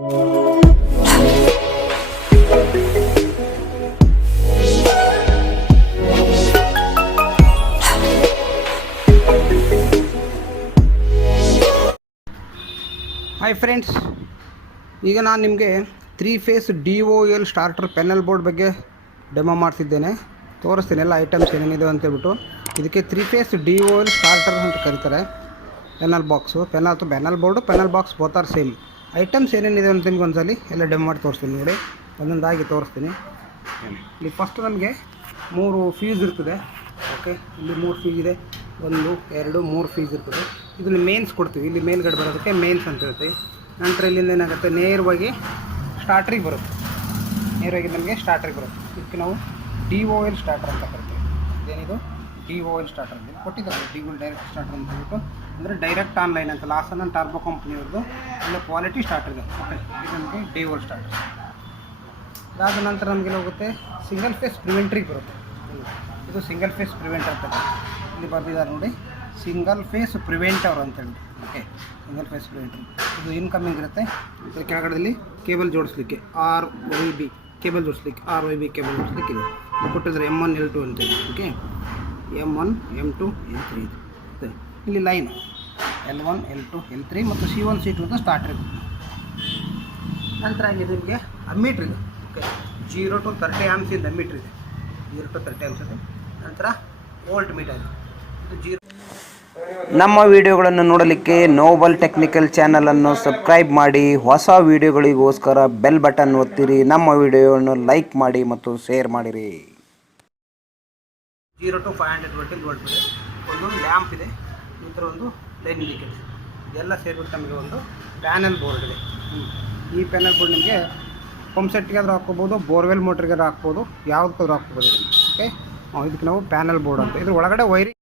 Hi friends, ಈಗ ನಾನು ನಿಮಗೆ 3 phase DOL starter panel board ಬಗ್ಗೆ ಡೆಮೋ ಮಾಡ್ತಿದ್ದೇನೆ. ತೋರಿಸ್ತೀನಿ ಎಲ್ಲ ಐಟಮ್ಸ್ ಏನೇನಿದೆ ಅಂತೇಳ್ಬಿಟ್ಟು. ಇದಕ್ಕೆ 3 ಫೇಸ್ DOL ಸ್ಟಾರ್ಟರ್ ಅಂತ ಕರೀತಾರೆ. Panel box, panel board, panel box both are same. Items ಏನೇನಿದೆ ಅಂತ ನಿಮ್ಗೆ ಒಂದ್ಸಲಿ ಎಲ್ಲ ಡೆಮೋ ಮಾಡಿ ತೋರಿಸ್ತೀನಿ. ನೋಡಿ, ಒಂದೊಂದಾಗಿ ತೋರಿಸ್ತೀನಿ. ಇಲ್ಲಿ ಫಸ್ಟ್ ನಮಗೆ 3 ಫ್ಯೂಸ್ ಇರ್ತದೆ. ಓಕೆ, ಇಲ್ಲಿ 3 ಫ್ಯೂಸ್ ಇದೆ. 1 2 3 ಫ್ಯೂಸ್ ಇರ್ತದೆ. ಇದನ್ನು ಮೇನ್ಸ್ ಕೊಡ್ತೀವಿ. ಇಲ್ಲಿ ಮೇಲ್ಗಡೆ ಬರೋದಕ್ಕೆ ಮೇನ್ಸ್ ಅಂತ ಹೇಳ್ತೀವಿ. ನಂತರ ಇಲ್ಲಿಂದ ಏನಾಗುತ್ತೆ, ನೇರವಾಗಿ ಸ್ಟಾರ್ಟ್ರಿಗೆ ಬರುತ್ತೆ. ನಮಗೆ ಸ್ಟಾರ್ಟ್ರಿಗೆ ಬರುತ್ತೆ. ಇದಕ್ಕೆ ನಾವು DOL ಸ್ಟಾರ್ಟರ್ ಅಂತ ಕರಿತೀವಿ. ಇದೇನಿದು DOL ಸ್ಟಾರ್ಟರ್ ಅಂತ ಕೊಟ್ಟಿದ್ದಾರೆ. DOL ಡೈರೆಕ್ಟ್ ಸ್ಟಾರ್ಟರ್ ಅಂತ ಹೇಳ್ಬಿಟ್ಟು, ಅಂದರೆ ಡೈರೆಕ್ಟ್ ಆನ್ಲೈನ್ ಅಂತ ಲಾಸನ್ ಆ್ಯಂಡ್ ಟರ್ಬೋ ಕಂಪ್ನಿಯವ್ರದ್ದು ಒಳ್ಳೆ ಕ್ವಾಲಿಟಿ ಸ್ಟಾರ್ಟರ್ ಇದೆ. ಓಕೆ, ಇದು ನಮಗೆ DOL ಸ್ಟಾರ್ಟರ್. ಅದಾದ ನಂತರ ನಮಗೆ ಹೋಗುತ್ತೆ ಸಿಂಗಲ್ ಫೇಸ್ ಪ್ರಿವೆಂಟ್ರಿಗೆ ಬರುತ್ತೆ. ಇದು ಸಿಂಗಲ್ ಫೇಸ್ ಪ್ರಿವೆಂಟರ್ ಅಂತ ಇಲ್ಲಿ ಬರ್ದಿದ್ದಾರೆ ನೋಡಿ, ಸಿಂಗಲ್ ಫೇಸ್ ಪ್ರಿವೆಂಟರ್ ಅಂತೇಳಿ. ಓಕೆ, ಸಿಂಗಲ್ ಫೇಸ್ ಪ್ರಿವೆಂಟರ್ ಇದು ಇನ್ಕಮಿಂಗ್ ಇರುತ್ತೆ. ಮತ್ತು ಕೆಳಗಡೆಯಲ್ಲಿ ಕೇಬಲ್ ಜೋಡಿಸ್ಲಿಕ್ಕೆ RYB ಕೇಬಲ್ ಜೋಡಿಸ್ಲಿಕ್ಕೆ, RYB ಕೇಬಲ್ ಜೋಡಿಸ್ಲಿಕ್ಕೆ ಇದೆ. ಇದು ಕೊಟ್ಟಿದ್ದಾರೆ M1 L2 ಅಂತೇಳಿ. ಓಕೆ, M1 M2 L3 ಇದೆ. ಇಲ್ಲಿ ಲೈನ್ L1 L2 L3 ಮತ್ತು C1 C2 ಅಂತ ಸ್ಟಾರ್ಟರ್ ಇದೆ. ನಂತರ ಇಲ್ಲಿ ನಿಮಗೆ ಅಮ್ಮೀಟ್ರ್ ಇದೆ. ಓಕೆ, 0 to 30 amps ಇಂದ ಅಮ್ಮೀಟ್ರ್ ಇದೆ. 0 to 30 amps ಇದೆ. ನಂತರ ವೋಲ್ಟ್ ಮೀಟರ್ ಇದು 0. ನಮ್ಮ ವಿಡಿಯೋಗಳನ್ನು ನೋಡಲಿಕ್ಕೆ ನೋಬಲ್ ಟೆಕ್ನಿಕಲ್ ಚಾನಲನ್ನು ಸಬ್ಸ್ಕ್ರೈಬ್ ಮಾಡಿ. ಹೊಸ ವಿಡಿಯೋಗಳಿಗೋಸ್ಕರ ಬೆಲ್ ಬಟನ್ ಒತ್ತಿರಿ. ನಮ್ಮ ವಿಡಿಯೋವನ್ನು ಲೈಕ್ ಮಾಡಿ ಮತ್ತು ಶೇರ್ ಮಾಡಿರಿ. 0 to 500 ವೋಲ್ಟ್ ಇದೆ. ಒಂದು ಲ್ಯಾಂಪ್ ಇದೆ. ನಂತರ ಒಂದು ಲೈನ್ ಇಂಡಿಕೇಟರ್. ಇದೆಲ್ಲ ಸೇರಿಬಿಟ್ಟು ನಮಗೆ ಒಂದು ಪ್ಯಾನಲ್ ಬೋರ್ಡ್ ಇದೆ. ಈ ಪ್ಯಾನಲ್ ಬೋರ್ಡ್ ನಿಮಗೆ ಪಂಪ್ ಸೆಟ್ಗಾದ್ರೂ ಹಾಕ್ಕೋಬೋದು, ಬೋರ್ವೆಲ್ ಮೋಟ್ರಿಗಾದ್ರೂ ಹಾಕ್ಬೋದು, ಯಾವುದಕ್ಕಾದ್ರೂ ಹಾಕ್ಬೋದು. ಓಕೆ, ಇದಕ್ಕೆ ನಾವು ಪ್ಯಾನಲ್ ಬೋರ್ಡ್ ಅಂತ. ಇದ್ರ ಒಳಗಡೆ ವೈರಿಂಗ್